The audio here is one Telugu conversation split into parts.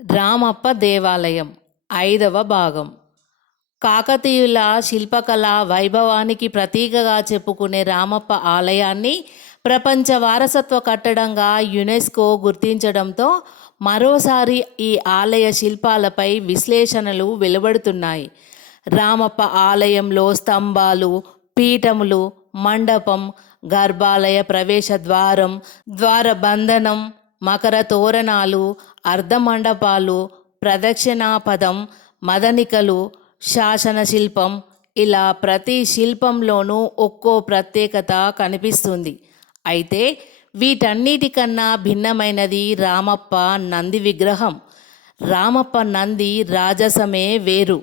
రామప్ప దేవాలయం ఐదవ భాగం. కాకతీయుల శిల్పకళ వైభవానికి ప్రతీకగా చెప్పుకునే రామప్ప ఆలయాన్ని ప్రపంచ వారసత్వ కట్టడంగా యునెస్కో గుర్తించడంతో మరోసారి ఈ ఆలయ శిల్పాలపై విశ్లేషణలు వెలువడుతున్నాయి. రామప్ప ఆలయంలో స్తంభాలు పీఠములు మండపం గర్భాలయ ప్రవేశ ద్వారం ద్వార బంధనం మకర తోరణాలు అర్ధమండపాలు ప్రదక్షిణాపదం మదనికలు శాసన శిల్పం ఇలా ప్రతి శిల్పంలోనూ ఒక్కో ప్రత్యేకత కనిపిస్తుంది. అయితే వీటన్నిటికన్నా భిన్నమైనది రామప్ప నంది విగ్రహం. రామప్ప నంది రాజసమే వేరు.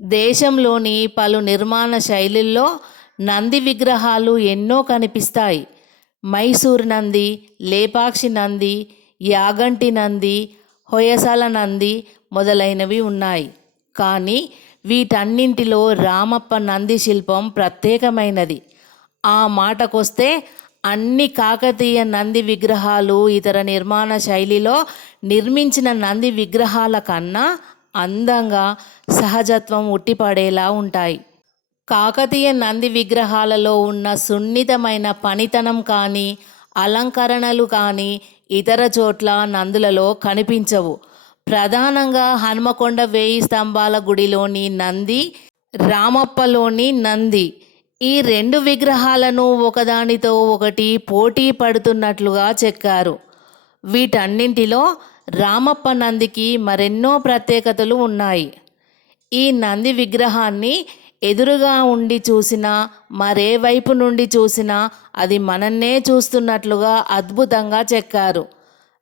దేశంలోని పలు నిర్మాణ శైలుల్లో నంది విగ్రహాలు ఎన్నో కనిపిస్తాయి. మైసూర్ నంది లేపాక్షి నంది యాగంటి నంది హొయసల నంది మొదలైనవి ఉన్నాయి. కానీ వీటన్నింటిలో రామప్ప నంది శిల్పం ప్రత్యేకమైనది. ఆ మాటకొస్తే అన్ని కాకతీయ నంది విగ్రహాలు ఇతర నిర్మాణ శైలిలో నిర్మించిన నంది విగ్రహాల కన్నా అందంగా సహజత్వం ఉట్టిపడేలా ఉంటాయి. కాకతీయ నంది విగ్రహాలలో ఉన్న సున్నితమైన పనితనం కానీ అలంకరణలు కానీ ఇతర చోట్ల నందులలో కనిపించవు. ప్రధానంగా హనుమకొండ వేయి స్తంభాల గుడిలోని నంది రామప్పలోని నంది. ఈ రెండు విగ్రహాలను ఒకదానితో ఒకటి పోటీ పడుతున్నట్లుగా చెక్కారు. వీటన్నింటిలో రామప్ప నందికి మరెన్నో ప్రత్యేకతలు ఉన్నాయి. ఈ నంది విగ్రహాన్ని ఎదురుగా ఉండి చూసినా మరే వైపు నుండి చూసినా అది మనన్నే చూస్తున్నట్లుగా అద్భుతంగా చెక్కారు.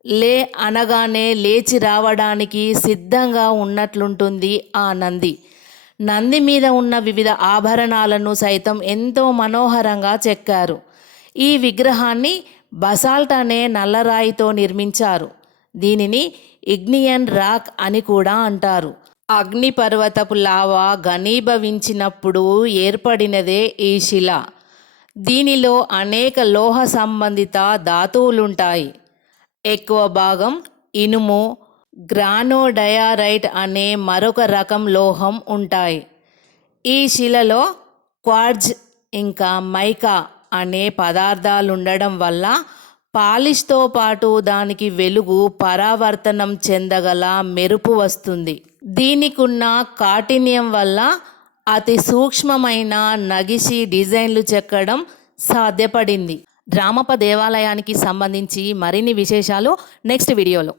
లే అనగానే లేచి రావడానికి సిద్ధంగా ఉన్నట్లుంటుంది ఆ నంది. నంది మీద ఉన్న వివిధ ఆభరణాలను సైతం ఎంతో మనోహరంగా చెక్కారు. ఈ విగ్రహాన్ని బసాల్ట్ అనే నల్లరాయితో నిర్మించారు. దీనిని ఇగ్నియన్ రాక్ అని కూడా అంటారు. అగ్నిపర్వతపు లావా ఘనీభవించినప్పుడు ఏర్పడినదే ఈ శిల. దీనిలో అనేక లోహ సంబంధిత ధాతువులుంటాయి. ఎక్కువ భాగం ఇనుము గ్రానోడయారైట్ అనే మరొక రకం లోహం ఉంటాయి. ఈ శిలలో క్వార్జ్ ఇంకా మైకా అనే పదార్థాలు ఉండడం వల్ల పాలిష్తో పాటు దానికి వెలుగు పరావర్తనం చెందగల మెరుపు వస్తుంది. దీనికున్న కాఠిన్యం వల్ల అతి సూక్ష్మమైన నగిషి డిజైన్లు చెక్కడం సాధ్యపడింది. రామప్ప దేవాలయానికి సంబంధించి మరిన్ని విశేషాలు నెక్స్ట్ వీడియోలో.